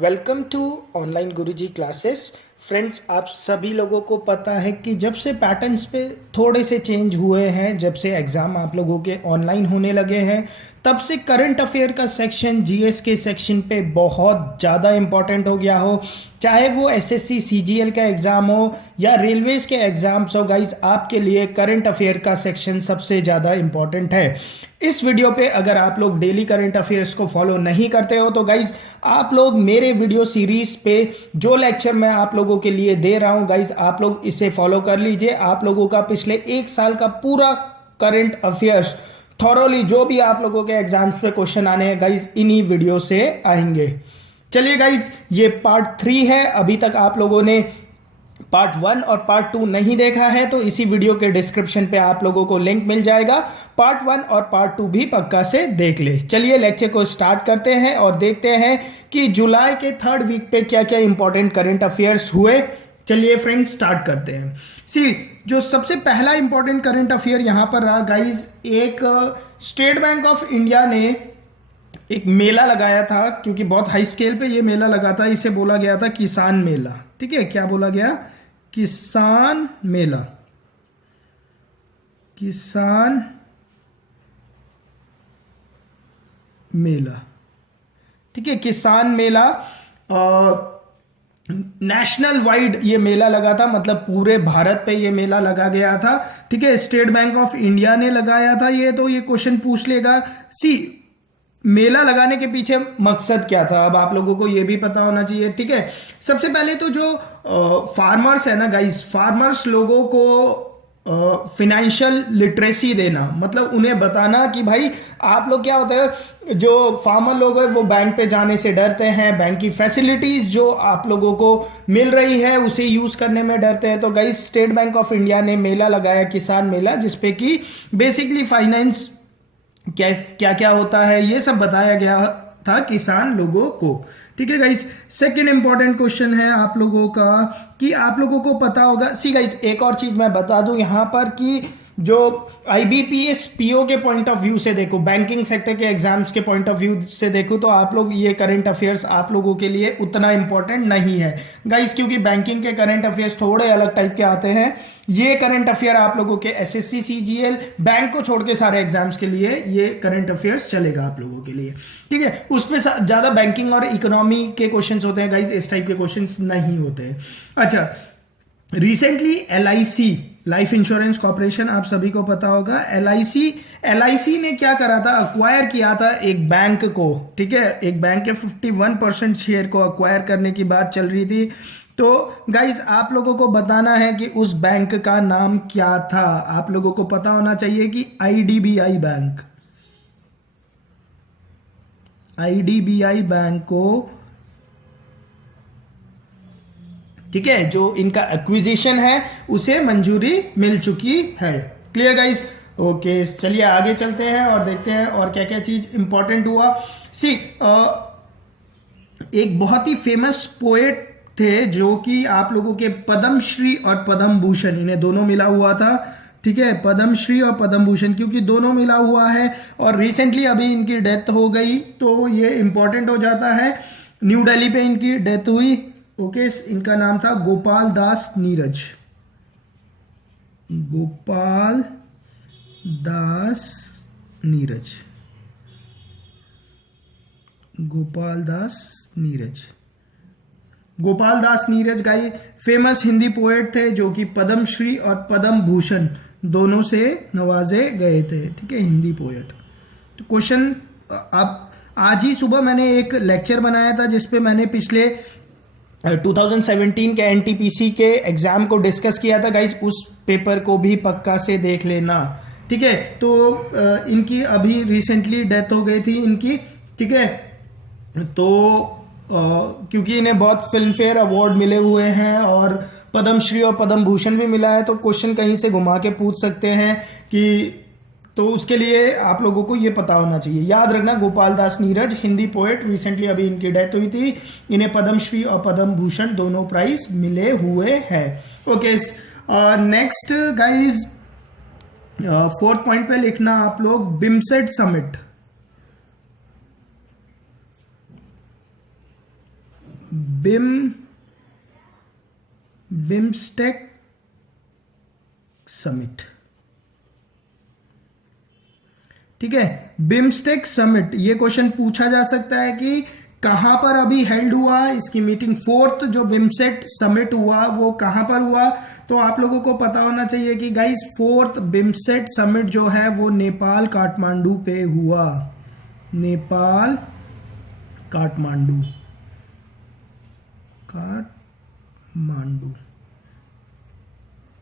Welcome to online Guruji classes. Friends, आप सभी लोगों को पता है कि जब से पैटर्न्स पे थोड़े से चेंज हुए हैं, जब से एग्ज़ाम आप लोगों के ऑनलाइन होने लगे हैं, तब से करंट अफेयर का सेक्शन जीएस के सेक्शन पे बहुत ज़्यादा इम्पॉर्टेंट हो गया हो। चाहे वो एसएससी सीजीएल का एग्ज़ाम हो या रेलवेज़ के एग्ज़ाम्स हो, गाइस आपके लिए करंट अफेयर का सेक्शन सबसे ज़्यादा इम्पॉर्टेंट है। इस वीडियो पे अगर आप लोग डेली करंट अफेयर्स को फॉलो नहीं करते हो तो गाइज आप लोग मेरे वीडियो सीरीज पे जो लेक्चर मैं आप लोगों के लिए दे रहा हूं गाइज, आप लोग इसे फॉलो कर लीजिए। आप लोगों का पिछले एक साल का पूरा करंट अफेयर्स थॉरोली, जो भी आप लोगों के एग्जाम्स पे क्वेश्चन आने हैं गाइज, इन्हीं वीडियो से आएंगे। चलिए गाइज, ये पार्ट 3 है। अभी तक आप लोगों ने पार्ट 1 और पार्ट 2 नहीं देखा है तो इसी वीडियो के डिस्क्रिप्शन पे आप लोगों को लिंक मिल जाएगा। पार्ट 1 और पार्ट 2 भी पक्का से देख ले। चलिए लेक्चर को स्टार्ट करते हैं और देखते हैं कि जुलाई के 3rd वीक पे क्या क्या इंपॉर्टेंट करंट अफेयर्स हुए। चलिए फ्रेंड्स, स्टार्ट करते हैं। जो सबसे पहला इंपॉर्टेंट करंट अफेयर यहां पर रहा गाइज, एक स्टेट बैंक ऑफ इंडिया ने एक मेला लगाया था, क्योंकि बहुत हाई स्केल पे ये मेला लगा था। इसे बोला गया था किसान मेला। ठीक है, क्या बोला गया? किसान मेला। किसान मेला, ठीक है, किसान मेला नेशनल वाइड ये मेला लगा था, मतलब पूरे भारत पे ये मेला लगा गया था। ठीक है, स्टेट बैंक ऑफ इंडिया ने लगाया था ये। तो ये क्वेश्चन पूछ लेगा, मेला लगाने के पीछे मकसद क्या था, अब आप लोगों को ये भी पता होना चाहिए। ठीक है, सबसे पहले तो जो फार्मर्स है ना गाइस, फार्मर्स लोगों को फिनेंशियल लिटरेसी देना, मतलब उन्हें बताना कि भाई आप लोग, क्या होता है, जो फार्मर लोग हैं वो बैंक पे जाने से डरते हैं, बैंक की फैसिलिटीज जो आप लोगों को मिल रही है उसे यूज करने में डरते हैं। तो guys state bank of India ने मेला लगाया, किसान मेला, जिसपे कि बेसिकली फाइनेंस क्या क्या होता है ये सब बताया गया था किसान लोगों को। ठीक है गाइस, सेकंड इंपॉर्टेंट क्वेश्चन है आप लोगों का कि आप लोगों को पता होगा। गाइस, एक और चीज मैं बता दूं यहां पर कि जो आईबीपीएस पीओ के पॉइंट ऑफ व्यू से देखो, बैंकिंग सेक्टर के एग्जाम्स के पॉइंट ऑफ व्यू से देखो, तो आप लोग ये करंट अफेयर्स आप लोगों के लिए उतना इंपॉर्टेंट नहीं है गाइस, क्योंकि बैंकिंग के करंट अफेयर्स थोड़े अलग टाइप के आते हैं। ये करंट अफेयर आप लोगों के एसएससी सीजीएल बैंक को छोड़ के सारे एग्जाम्स के लिए ये करंट अफेयर्स चलेगा आप लोगों के लिए। ठीक है, उसमें ज्यादा बैंकिंग और इकोनॉमी के क्वेश्चंस होते हैं गाइस, इस टाइप के क्वेश्चंस नहीं होते हैं। अच्छा, recently LIC, life insurance corporation, आप सभी को पता होगा, एलआईसी ने क्या करा था, अक्वायर किया था एक बैंक को। ठीक है, एक बैंक के 51% शेयर को अक्वायर करने की बात चल रही थी। तो गाइज आप लोगों को बताना है कि उस बैंक का नाम क्या था। आप लोगों को पता होना चाहिए कि आईडीबीआई बैंक, आईडीबीआई बैंक को, ठीक है, जो इनका एक्विजिशन है उसे मंजूरी मिल चुकी है। Clear guys? ओके, चलिए आगे चलते हैं और देखते हैं और क्या क्या चीज इंपॉर्टेंट हुआ। एक बहुत ही फेमस पोएट थे जो कि आप लोगों के पद्मश्री और पद्म भूषण, इन्हें दोनों मिला हुआ था। ठीक है, पद्मश्री और पद्म भूषण, क्योंकि दोनों मिला हुआ है और रिसेंटली अभी इनकी डेथ हो गई तो ये इंपॉर्टेंट हो जाता है। न्यू दिल्ली पे इनकी डेथ हुई। ओके, इनका नाम था गोपाल दास नीरज। गोपाल दास नीरज, गोपाल दास नीरज, गोपाल दास नीरज का ये फेमस हिंदी पोएट थे जो कि पद्मश्री और पद्म भूषण दोनों से नवाजे गए थे। ठीक है, हिंदी पोएट। तो क्वेश्चन, अब आज ही सुबह मैंने एक लेक्चर बनाया था जिसपे मैंने पिछले 2017 के एनटीपीसी के एग्जाम को डिस्कस किया था गाइज, उस पेपर को भी पक्का से देख लेना। ठीक है, तो इनकी अभी रिसेंटली डेथ हो गई थी इनकी। ठीक है, तो क्योंकि इन्हें बहुत फिल्म फेयर अवार्ड मिले हुए हैं और पद्मश्री और पद्म भूषण भी मिला है, तो क्वेश्चन कहीं से घुमा के पूछ सकते हैं कि, तो उसके लिए आप लोगों को ये पता होना चाहिए। याद रखना, गोपाल दास नीरज, हिंदी पोएट, रिसेंटली अभी इनकी डेथ हुई थी। इन्हें पद्मश्री और पद्म भूषण दोनों प्राइज मिले हुए हैं। Okay, next guys, 4th point पे लिखना आप लोग, बिमसेट समिट। BIMSTEC summit. ठीक है, बिम्स्टेक समिट, ये क्वेश्चन पूछा जा सकता है कि कहां पर अभी हेल्ड हुआ इसकी मीटिंग। फोर्थ जो बिम्स्टेक समिट हुआ वो कहां पर हुआ, तो आप लोगों को पता होना चाहिए कि गाइस फोर्थ बिम्स्टेक समिट जो है वो नेपाल काठमांडू पे हुआ। Nepal Kathmandu, Kathmandu.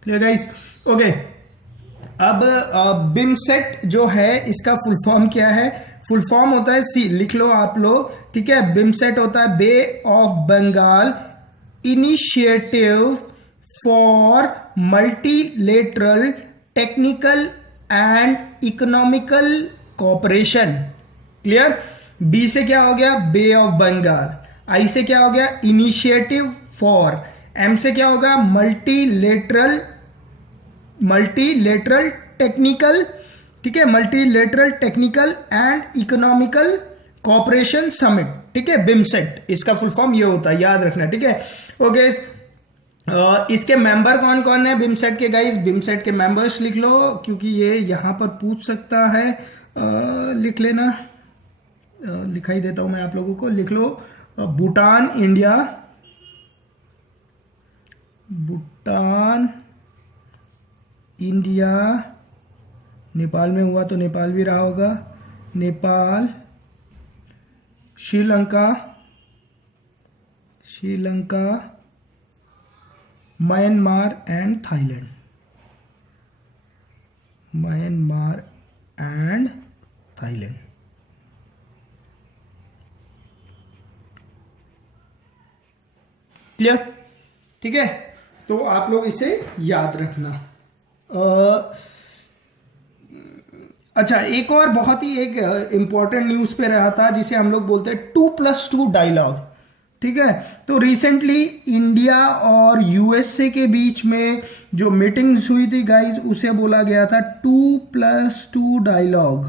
Clear guys, okay. अब बिमसेट जो है इसका फुल फॉर्म क्या है? फुल फॉर्म होता है, सी लिख लो आप लोग, ठीक है। बिमसेट होता है bay of Bengal initiative for multilateral technical and economical cooperation. Clear. B से क्या हो गया? बे ऑफ बंगाल। आई से क्या हो गया? Initiative for. एम से क्या होगा? मल्टीलेटरल टेक्निकल, ठीक है, multilateral technical and economical cooperation summit, ठीक है, बिमसेट, इसका फुल फॉर्म ये होता है, याद रखना, ठीक है। ओके, इसके मेंबर कौन कौन है बिमसेट के गाइस? बिमसेट के मेंबर्स लिख लो, क्योंकि ये यहां पर पूछ सकता है। लिख लेना, लिखाई देता हूं मैं आप लोगों को, लिख लो। भूटान, इंडिया, भूटान, इंडिया, नेपाल में हुआ तो नेपाल भी रहा होगा, Nepal, Sri Lanka, Myanmar and Thailand, Myanmar and Thailand. Clear, ठीक है। तो आप लोग इसे याद रखना। अच्छा, एक और बहुत ही एक इंपॉर्टेंट न्यूज पे रहा था जिसे हम लोग बोलते हैं 2+2 डायलॉग, ठीक है। तो रिसेंटली इंडिया और यूएसए के बीच में जो मीटिंग्स हुई थी गाइज, उसे बोला गया था 2+2 डायलॉग,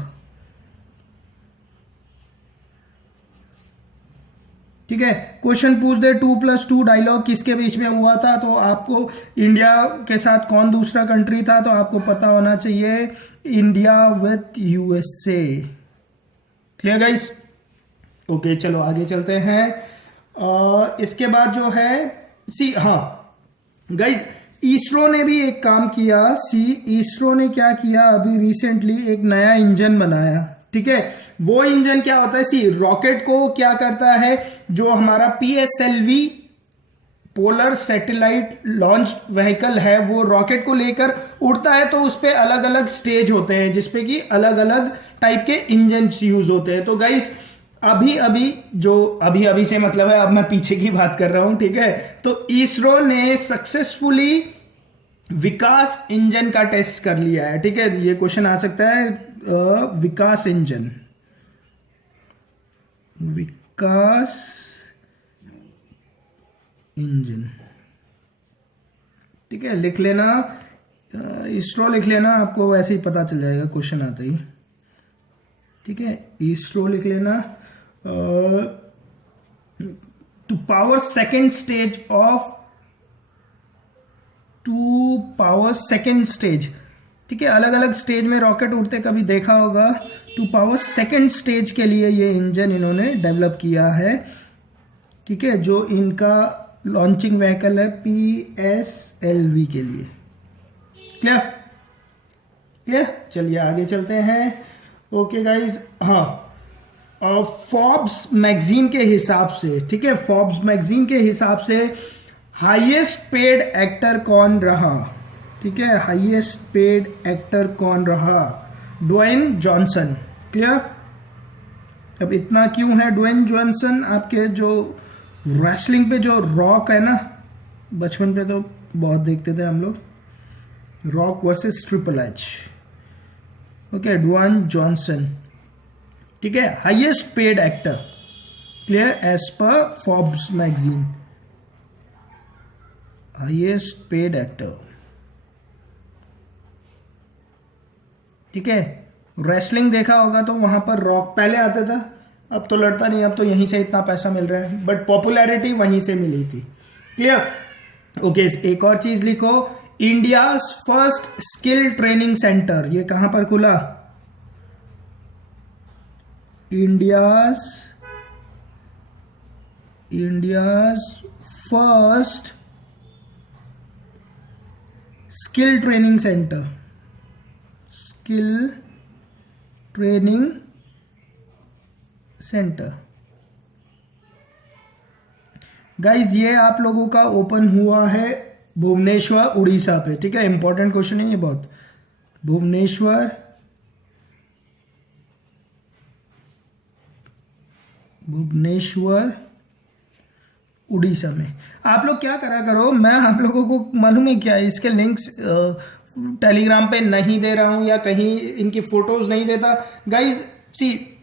ठीक है। क्वेश्चन पूछ दे 2+2 डायलॉग किसके बीच में हुआ था, तो आपको इंडिया के साथ कौन दूसरा कंट्री था, तो आपको पता होना चाहिए India with USA. Clear guys, okay, चलो आगे चलते हैं। इसके बाद जो है हाँ गाइस, इसरो ने भी एक काम किया। इसरो ने क्या किया, अभी रिसेंटली एक नया इंजन बनाया, ठीक है। वो इंजन क्या होता है? रॉकेट को क्या करता है, जो हमारा PSLV polar satellite launch vehicle है, वो रॉकेट को लेकर उड़ता है, तो उस पे अलग अलग स्टेज होते हैं जिसपे कि अलग अलग टाइप के इंजन यूज होते हैं। तो गाइस अभी से मतलब है, अब मैं पीछे की बात कर रहा हूं, ठीक है। तो इसरो ने सक्सेसफुली विकास इंजन का टेस्ट कर लिया है, ठीक है। ये क्वेश्चन आ सकता है, विकास इंजन, ठीक है, लिख लेना, इसरो लिख लेना, आपको वैसे ही पता चल जाएगा क्वेश्चन आता ही, ठीक है। इसरो लिख लेना। टू पावर सेकेंड स्टेज, ठीक है, अलग अलग स्टेज में रॉकेट उड़ते कभी देखा होगा। टू पावर सेकेंड स्टेज के लिए ये इंजन इन्होंने डेवलप किया है, ठीक है, जो इनका लॉन्चिंग व्हीकल है PSLV के लिए। क्लियर, चलिए आगे चलते हैं। ओके गाइज, हाँ, फोर्ब्स मैगजीन के हिसाब से, ठीक है, फोर्ब्स मैगजीन के हिसाब से हाईएस्ट पेड एक्टर कौन रहा, ठीक है, हाईएस्ट पेड एक्टर कौन रहा? Dwayne Johnson. क्लियर। अब इतना क्यों है ड्वेन जॉनसन? आपके जो रेसलिंग पे जो रॉक है ना, बचपन पे तो बहुत देखते थे हम लोग, Rock versus triple H, okay, Dwayne Johnson, ठीक है, highest paid actor. Clear, as per Forbes magazine, highest paid actor, ठीक है। रेसलिंग देखा होगा तो वहां पर रॉक पहले आता था, अब तो लड़ता नहीं, अब तो यहीं से इतना पैसा मिल रहा है, बट पॉपुलैरिटी वहीं से मिली थी। क्लियर? ओके, एक और चीज लिखो, India first skill training centre, ये कहां पर खुला? India's first skill training centre, skill training centre. Guys ये आप लोगों का ओपन हुआ है भुवनेश्वर उड़ीसा पे, ठीक है, इंपॉर्टेंट क्वेश्चन है ये बहुत। भुवनेश्वर उड़ीसा में। आप लोग क्या करा करो, मैं आप लोगों को मालूम है क्या, इसके लिंक्स टेलीग्राम पे नहीं दे रहा हूं या कहीं इनकी फोटोज नहीं देता। गाइज सी,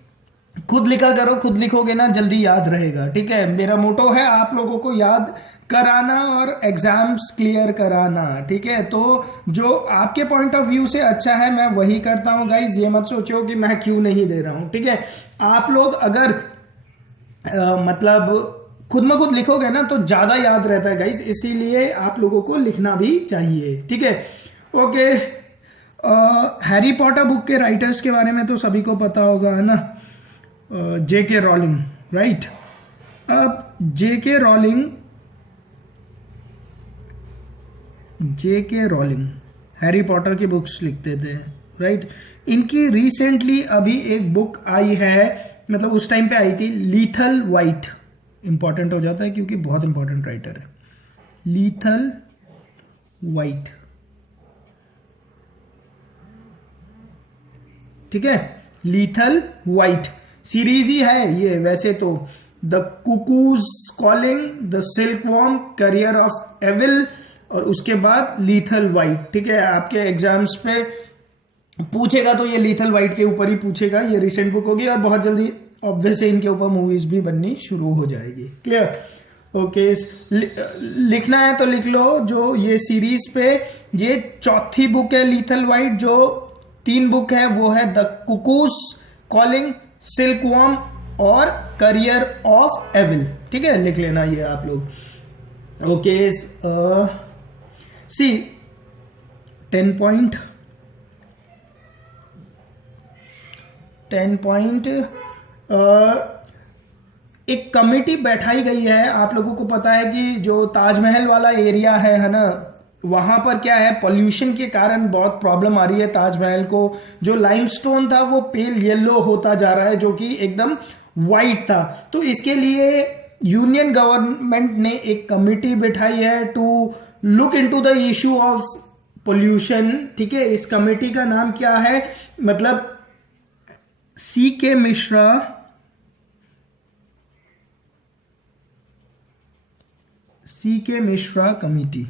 खुद लिखा करो, खुद लिखोगे ना जल्दी याद रहेगा, ठीक है। मेरा मोटो है आप लोगों को याद कराना और एग्जाम्स क्लियर कराना, ठीक है। तो जो आपके पॉइंट ऑफ व्यू से अच्छा है मैं वही करता हूं गाइज, ये मत सोचो कि मैं क्यों नहीं दे रहा हूं, ठीक है। आप लोग अगर मतलब खुद में खुद लिखोगे ना तो ज्यादा याद रहता है गाइज, इसीलिए आप लोगों को लिखना भी चाहिए, ठीक है। ओके, हैरी पॉटर बुक के राइटर्स के बारे में तो सभी को पता होगा, है ना, J.K. Rowling, right. अब J.K. रॉलिंग हैरी पॉटर की बुक्स लिखते थे, राइट। इनकी रिसेंटली अभी एक बुक आई है, मतलब उस टाइम पे आई थी, लीथल वाइट। इंपॉर्टेंट हो जाता है क्योंकि बहुत इंपॉर्टेंट राइटर है, लीथल वाइट, ठीक है। लीथल वाइट सीरीज ही है ये वैसे तो, the cuckoo's calling, the silkworm, career of evil, और उसके बाद लीथल वाइट, ठीक है। आपके एग्जाम्स पे पूछेगा तो ये लीथल वाइट के ऊपर ही पूछेगा, ये रिसेंट बुक होगी और बहुत जल्दी ऑब्वियसली इनके ऊपर मूवीज भी बननी शुरू हो जाएगी। क्लियर? ओके, लिखना है तो लिख लो, जो ये सीरीज पे ये चौथी बुक है लीथल वाइट, जो 3 बुक है वो है द कुकूज कॉलिंग, सिल्कवॉर्म और करियर ऑफ एविल, ठीक है, लिख लेना ये आप लोग। ओके, सी 10 पॉइंट एक कमेटी बैठाई गई है। आप लोगों को पता है कि जो ताजमहल वाला एरिया है ना, वहां पर क्या है, पॉल्यूशन के कारण बहुत प्रॉब्लम आ रही है ताजमहल को। जो लाइमस्टोन था वो पेल येलो होता जा रहा है, जो कि एकदम वाइट था। तो इसके लिए यूनियन गवर्नमेंट ने एक कमेटी बिठाई है to look into the issue of pollution, ठीक है। इस कमेटी का नाम क्या है, मतलब C.K. Mishra committee,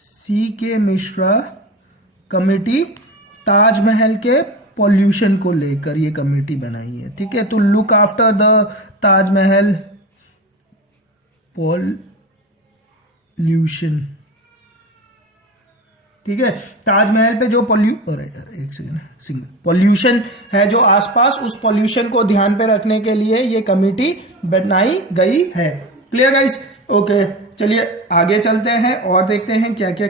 C.K. Mishra committee Taj Mahal के पॉल्यूशन को लेकर ये कमेटी बनाई है, ठीक है। तो look after the Taj Mahal pollution, ठीक है। ताजमहल पे जो पॉल्यूशन है जो आसपास, उस पॉल्यूशन को ध्यान पे रखने के लिए ये कमेटी बनाई गई है। Clear guys? ओके, चलिए आगे चलते हैं और देखते हैं क्या क्या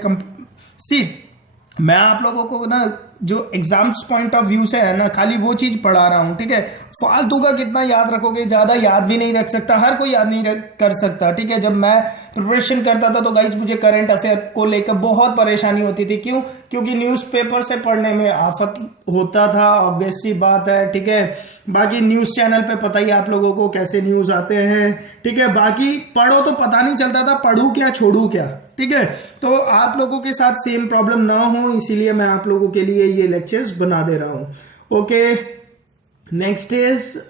मैं आप लोगों को ना जो एग्जाम्स पॉइंट ऑफ व्यू से है ना, खाली वो चीज पढ़ा रहा हूं, ठीक है। फालतू का कितना याद रखोगे, ज्यादा याद भी नहीं रख सकता, हर कोई याद नहीं कर सकता, ठीक है। जब मैं प्रिपरेशन करता था तो गाइस मुझे करंट अफेयर को लेकर बहुत परेशानी होती थी। क्यों? क्योंकि न्यूज़पेपर से पढ़ने में आफत होता था, ऑब्वियस सी बात है, ठीक है। बाकी न्यूज चैनल पे पता ही आप लोगों को कैसे न्यूज आते हैं, ठीक है। बाकी पढ़ो तो पता नहीं चलता था पढ़ू क्या छोड़ू क्या, ठीक है। तो आप लोगों के साथ सेम प्रॉब्लम ना हो, इसीलिए मैं आप लोगों के लिए ये लेक्चर्स बना दे रहा हूं। Okay, next is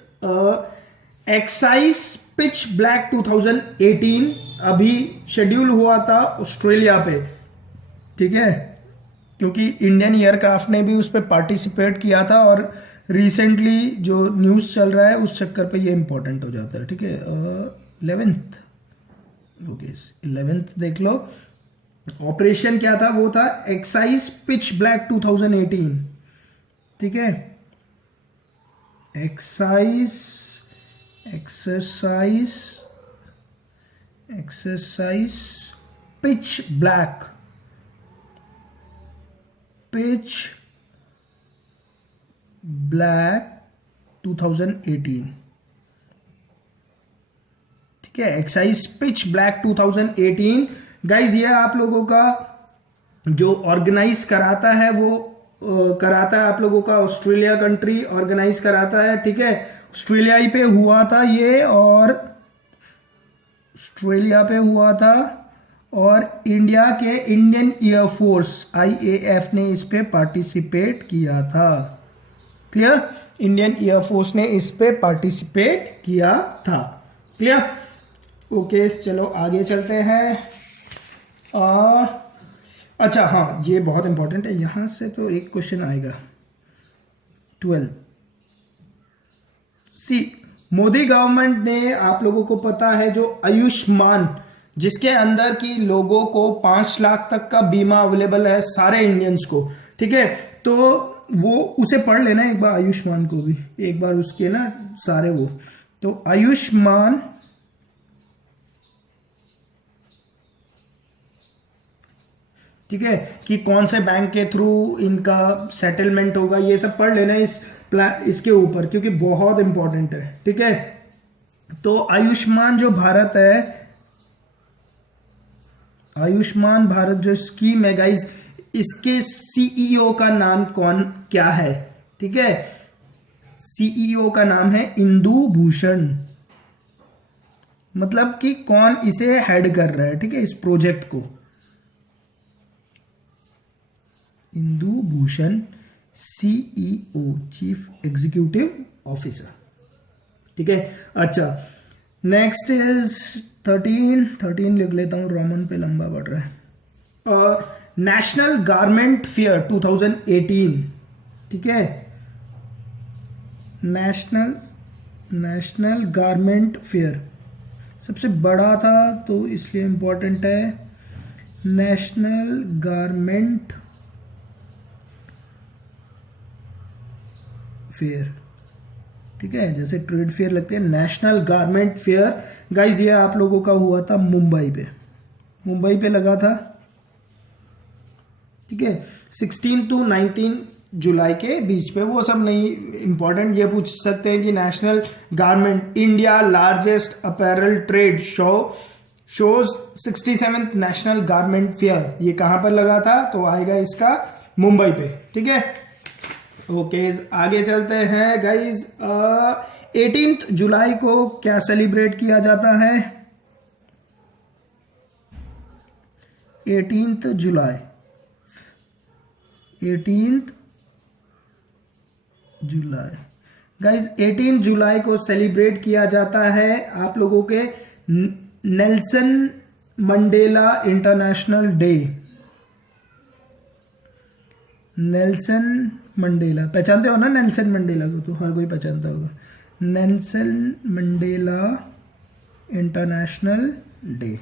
excise pitch black 2018 अभी शेड्यूल हुआ था ऑस्ट्रेलिया पे, ठीक है, क्योंकि इंडियन एयरक्राफ्ट ने भी उस पर पार्टिसिपेट किया था और रिसेंटली जो न्यूज़ चल रहा है उस चक्कर पे ये इंपॉर्टेंट हो जाता है, ठीक है। 11th, ओके 11th देख लो। ऑपरेशन क्या था, वो था एक्साइज पिच ब्लैक 2018, ठीक है, exercise exercise exercise pitch black, pitch black 2018, ठीक है, एक्सरसाइज पिच ब्लैक 2018। गाइज ये आप लोगों का जो ऑर्गेनाइज कराता है वो कराता है आप लोगों का ऑस्ट्रेलिया कंट्री ऑर्गेनाइज कराता है, ठीक है, ऑस्ट्रेलिया ही पे हुआ था ये, और ऑस्ट्रेलिया पे हुआ था, और इंडिया के इंडियन एयरफोर्स IAF ने इस पे पार्टिसिपेट किया था। क्लियर, इंडियन एयरफोर्स ने इस पे पार्टिसिपेट किया था। क्लियर, ओके, चलो आगे चलते हैं। अच्छा हाँ, ये बहुत इंपॉर्टेंट है, यहां से तो एक क्वेश्चन आएगा 12। सी, मोदी गवर्नमेंट ने, आप लोगों को पता है, जो आयुष्मान, जिसके अंदर की लोगों को 5 लाख तक का बीमा अवेलेबल है सारे इंडियंस को, ठीक है, तो वो उसे पढ़ लेना एक बार, आयुष्मान को भी एक बार, उसके ना सारे वो, तो आयुष्मान, ठीक है, कि कौन से बैंक के थ्रू इनका सेटलमेंट होगा, ये सब पढ़ लेना इसके ऊपर, क्योंकि बहुत इंपॉर्टेंट है। ठीक है, तो आयुष्मान जो भारत है, आयुष्मान भारत जो स्कीम है गाइज, इसके सीईओ का नाम क्या है? ठीक है, सीईओ का नाम है इंदु भूषण, मतलब कि कौन इसे हेड कर रहा है, ठीक है, इस प्रोजेक्ट को, Indu Bhushan, CEO, chief executive officer. ठीक है, अच्छा, नेक्स्ट इज 13 लिख लेता हूं, रोमन पे लंबा पड़ रहा है। नेशनल गारमेंट फेयर 2018, ठीक है, नेशनल गारमेंट फेयर सबसे बड़ा था तो इसलिए इंपॉर्टेंट है, नेशनल गारमेंट फेयर, ठीक है, जैसे ट्रेड फेयर लगते हैं, नेशनल गारमेंट फेयर गाइज, ये आप लोगों का हुआ था मुंबई पे लगा था। ठीक है, 16 to 19 जुलाई के बीच पे, वो सब नहीं इंपॉर्टेंट, ये पूछ सकते हैं कि national garment India largest apparel trade shows 67th national garment fair, ये कहां पर लगा था? तो आएगा इसका मुंबई पे। ठीक है, ओके, आगे चलते हैं गाइज। 18 जुलाई को क्या सेलिब्रेट किया जाता है? 18 जुलाई, 18 जुलाई गाइज, 18 जुलाई को सेलिब्रेट किया जाता है आप लोगों के Nelson Mandela international day. Nelson Mandela, पहचानते हो ना नेल्सन मंडेला को? तो हर कोई पहचानता होगा, Nelson Mandela international day,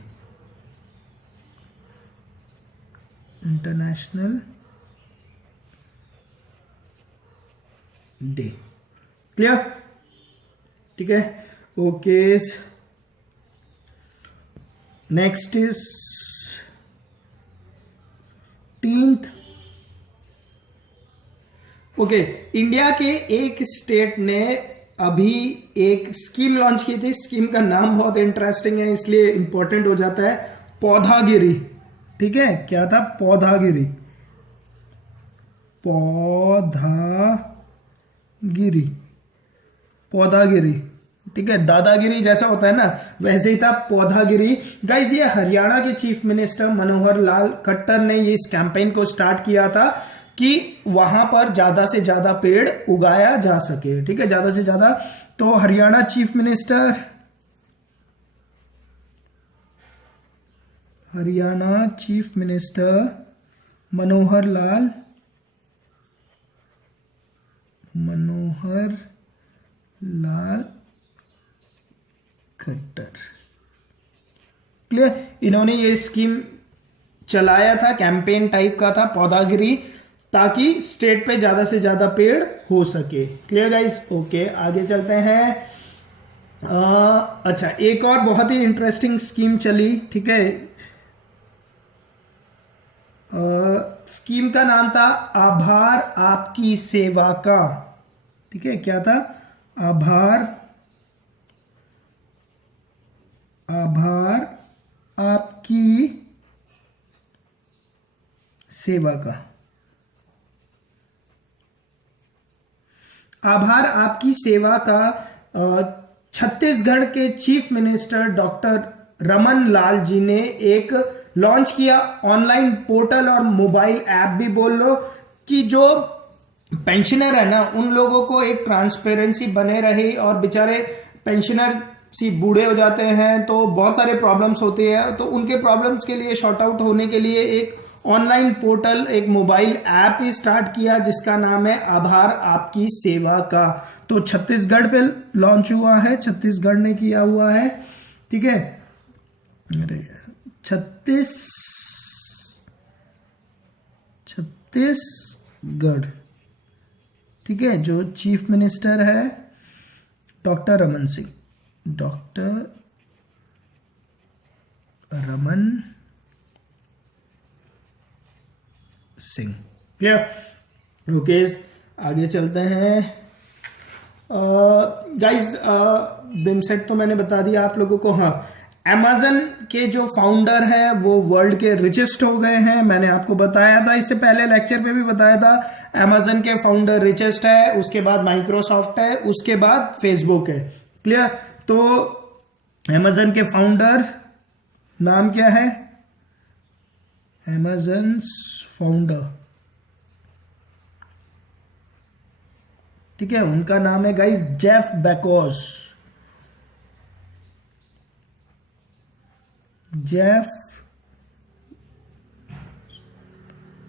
international day. Clear? ठीक है, okay, next is 15th। Okay, India के एक स्टेट ने अभी एक स्कीम लॉन्च की थी, स्कीम का नाम बहुत इंटरेस्टिंग है इसलिए इंपॉर्टेंट हो जाता है, पौधागिरी। ठीक है, क्या था? पौधागिरी, पौधागिरी। ठीक है, दादागिरी जैसा होता है ना, वैसे ही था पौधागिरी। गाइज, ये हरियाणा के चीफ मिनिस्टर मनोहर लाल खट्टर ने ये इस कैंपेन को स्टार्ट किया था कि वहां पर ज्यादा से ज्यादा पेड़ उगाया जा सके। ठीक है, ज्यादा से ज्यादा, तो Haryana chief minister Manohar Lal Khattar. Clear? इन्होंने ये स्कीम चलाया था, कैंपेन टाइप का था, पौधागिरी। ताकि स्टेट पे ज्यादा से ज्यादा पेड़ हो सके। Clear guys? ओके, आगे चलते हैं। अच्छा, एक और बहुत ही इंटरेस्टिंग स्कीम चली, ठीक है। स्कीम का नाम था आभार आपकी सेवा का, ठीक है। क्या था? आभार, आभार आपकी सेवा का। आभार आपकी सेवा का छत्तीसगढ़ के chief minister doctor Raman Lal ji ने एक लॉन्च किया ऑनलाइन पोर्टल और मोबाइल ऐप भी बोल लो, कि जो पेंशनर है ना उन लोगों को एक ट्रांसपेरेंसी बने रही, और बेचारे पेंशनर सी बूढ़े हो जाते हैं तो बहुत सारे प्रॉब्लम्स होते हैं, तो उनके प्रॉब्लम्स के लिए शॉर्ट आउट होने के लिए एक ऑनलाइन पोर्टल, एक मोबाइल ऐप ही स्टार्ट किया जिसका नाम है आभार आपकी सेवा का। तो छत्तीसगढ़ पे लॉन्च हुआ है, छत्तीसगढ़ ने किया हुआ है, ठीक है। अरे छत्तीसगढ़, ठीक है। जो चीफ मिनिस्टर है doctor Raman Singh, doctor Raman Singh. Clear? Okay, आगे चलते हैं। गाइस, बिमसेट तो मैंने बता दिया आप लोगों को। हाँ, Amazon के जो फाउंडर है वो वर्ल्ड के रिचेस्ट हो गए हैं। मैंने आपको बताया था, इससे पहले लेक्चर पे भी बताया था, Amazon के फाउंडर रिचेस्ट है, उसके बाद माइक्रोसॉफ्ट है, उसके बाद फेसबुक है। क्लियर? तो Amazon के फाउंडर नाम क्या है? Amazon फाउंडर, ठीक है, उनका नाम है गाइस जेफ बेकोस। जेफ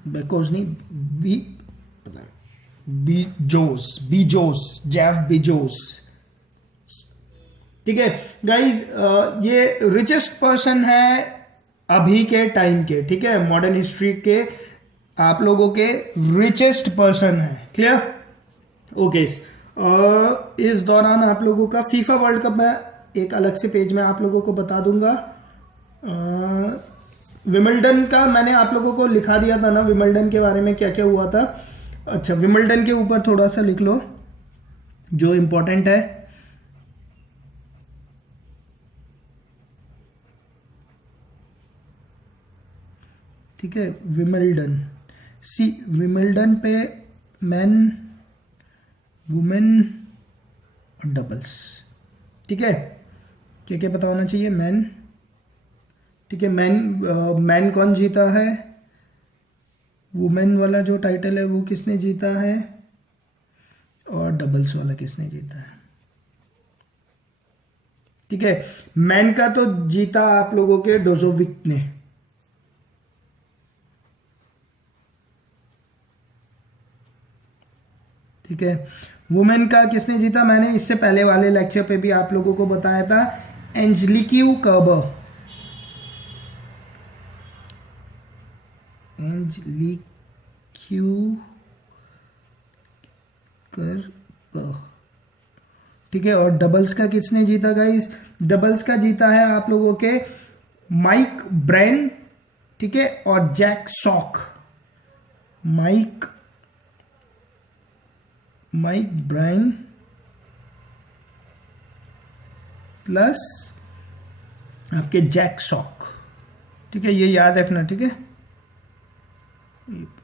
बेकोस नहीं, बीजोस, जेफ बीजोस, ठीक है गाइस। ये रिचेस्ट पर्सन है अभी के टाइम के, ठीक है, मॉडर्न हिस्ट्री के आप लोगों के रिचेस्ट पर्सन है। क्लियर? ओके, इस दौरान आप लोगों का फीफा वर्ल्ड कप में एक अलग से पेज में आप लोगों को बता दूंगा। विमल्डन का मैंने आप लोगों को लिखा दिया था ना, विमल्डन के बारे में क्या क्या हुआ था। अच्छा, विमल्डन के ऊपर थोड़ा सा लिख लो जो इंपॉर्टेंट है। ठीक है, विमल्डन, सी विमल्डन पे मैन, वुमेन और डबल्स, ठीक है। क्या क्या पता होना चाहिए? मैन, ठीक है। मैन कौन जीता है? वुमेन वाला जो टाइटल है वो किसने जीता है, और डबल्स वाला किसने जीता है? ठीक है, मैन का तो जीता आप लोगों के डोजोविक ने, ठीक है। वुमेन का किसने जीता? मैंने इससे पहले वाले लेक्चर पे भी आप लोगों को बताया था, एंजलिक्यू कर्बर, एंजलिक्यू कर्बर, ठीक है। और डबल्स का किसने जीता गाइस? डबल्स का जीता है आप लोगों के माइक ब्रायन, ठीक है, और Jack Sock. Mike Brian plus आपके जैक सॉक, ठीक है, ये याद रखना, ठीक है,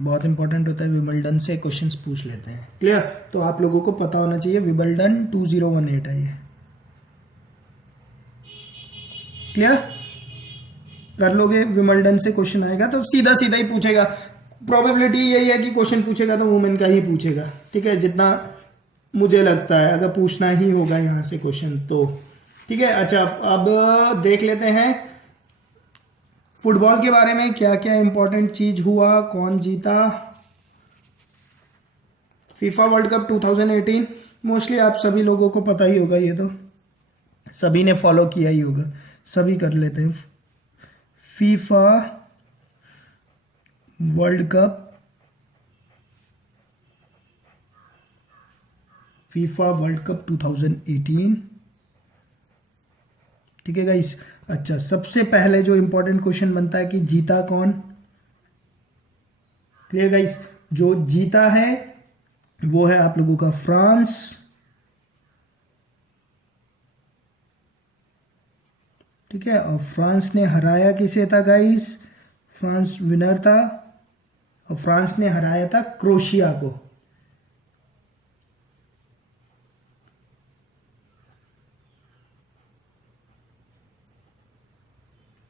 बहुत इंपॉर्टेंट होता है। विबल्डन से क्वेश्चंस पूछ लेते हैं। क्लियर? तो आप लोगों को पता होना चाहिए, विबल्डन 2018 है ये। क्लियर? कर लोगे? विमल्डन से क्वेश्चन आएगा तो सीधा सीधा ही पूछेगा, प्रोबेबिलिटी यही है कि क्वेश्चन पूछेगा तो वुमेन का ही पूछेगा, ठीक है, जितना मुझे लगता है, अगर पूछना ही होगा यहां से क्वेश्चन तो, ठीक है। अच्छा, अब देख लेते हैं फुटबॉल के बारे में क्या क्या इंपॉर्टेंट चीज हुआ, कौन जीता फीफा वर्ल्ड कप 2018। मोस्टली आप सभी लोगों को पता ही होगा, ये तो सभी ने फॉलो किया ही होगा, सभी कर लेते हैं। FIFA world cup FIFA world cup 2018। ठीक है गाइस। अच्छा, सबसे पहले जो इंपॉर्टेंट क्वेश्चन बनता है कि जीता कौन। Clear guys. जो जीता है वो है आप लोगों का फ्रांस। ठीक है, और फ्रांस ने हराया किसे था गाइस, फ्रांस विनर था और फ्रांस ने हराया था क्रोशिया को।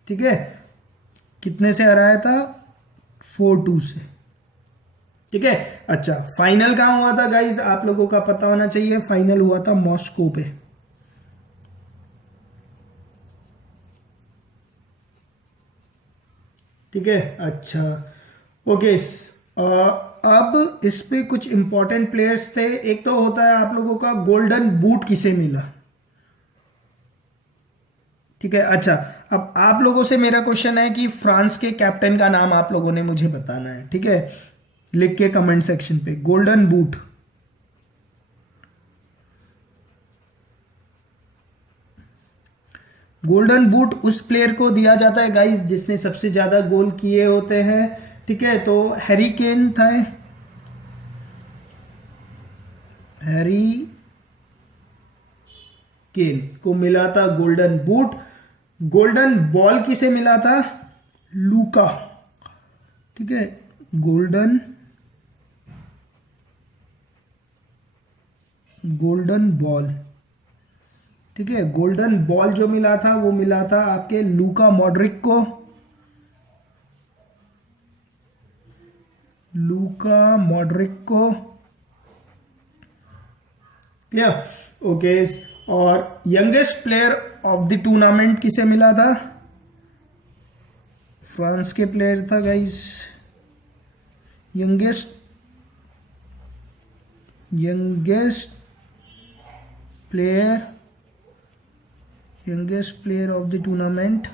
ठीक है, कितने से हराया था, 4-2 से। ठीक है। अच्छा, फाइनल कहां हुआ था गाइस, आप लोगों का पता होना चाहिए। फाइनल हुआ था मॉस्को पे। ठीक है। अच्छा, ओके। अब इस पे कुछ इंपॉर्टेंट प्लेयर्स थे। एक तो होता है आप लोगों का गोल्डन बूट किसे मिला। ठीक है। अच्छा, अब आप लोगों से मेरा क्वेश्चन है कि फ्रांस के कैप्टन का नाम आप लोगों ने मुझे बताना है। ठीक है, लिख के कमेंट सेक्शन पे गोल्डन बूट। गोल्डन बूट उस प्लेयर को दिया जाता है गाइस जिसने सबसे ज्यादा गोल किए होते हैं। ठीक है, तो हैरी केन था, हैरी केन को मिला था गोल्डन बूट। गोल्डन बॉल किसे मिला था, लूका। ठीक है, गोल्डन बॉल। ठीक है, गोल्डन बॉल जो मिला था वो मिला था आपके लूका मॉड्रिक को। Clear, okay. और youngest player of the tournament किसे मिला था, फ्रांस के प्लेयर था guys. Youngest player of the tournament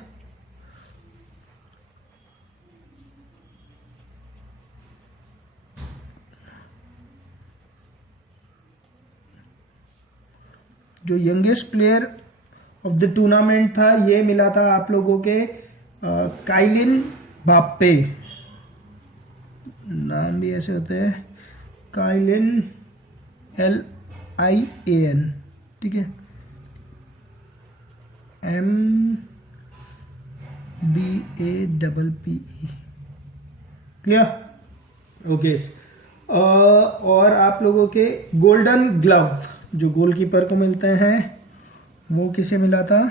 जो youngest player of the tournament था ये मिला था आप लोगों के काइलिन बाप्पे। नाम भी ऐसे होते हैं, काइलिन LIAN। ठीक है, MBAPPE। Clear, okay. और आप लोगों के गोल्डन ग्लव जो गोलकीपर को मिलते हैं वो किसे मिला था,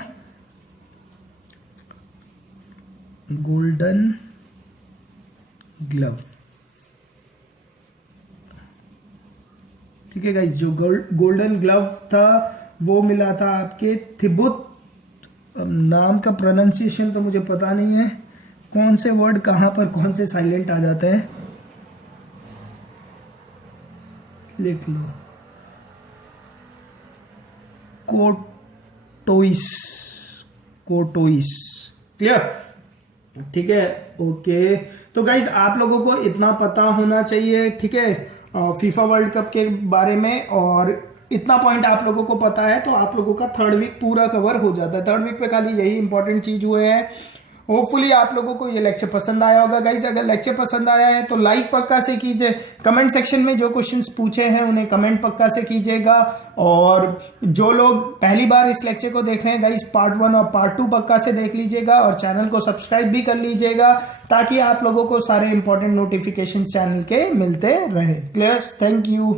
गोल्डन ग्लव। ठीक है गाइस, जो गोल्डन ग्लव था वो मिला था आपके थिबुत। नाम का प्रोनाउंसिएशन तो मुझे पता नहीं है, कौन से वर्ड कहां पर कौन से साइलेंट आ जाते हैं, लिख लो, कोटोइस। क्लियर, ठीक है, ओके। तो गाइज आप लोगों को इतना पता होना चाहिए, ठीक है, फीफा वर्ल्ड कप के बारे में। और इतना पॉइंट आप लोगों को पता है तो आप लोगों का थर्ड वीक पूरा कवर हो जाता है। थर्ड वीक पे खाली यही इंपॉर्टेंट चीज हुए हैं। होपफुली आप लोगों को ये लेक्चर पसंद आया होगा गाइज। अगर लेक्चर पसंद आया है तो लाइक पक्का से कीजिए। कमेंट सेक्शन में जो क्वेश्चंस पूछे हैं उन्हें कमेंट पक्का से कीजिएगा। और जो लोग पहली बार इस लेक्चर को देख रहे हैं गाइज, पार्ट 1 और पार्ट 2 पक्का से देख लीजिएगा और चैनल को सब्सक्राइब भी कर लीजिएगा ताकि आप लोगों को सारे इंपॉर्टेंट नोटिफिकेशन चैनल के मिलते रहे। Clear, thank you.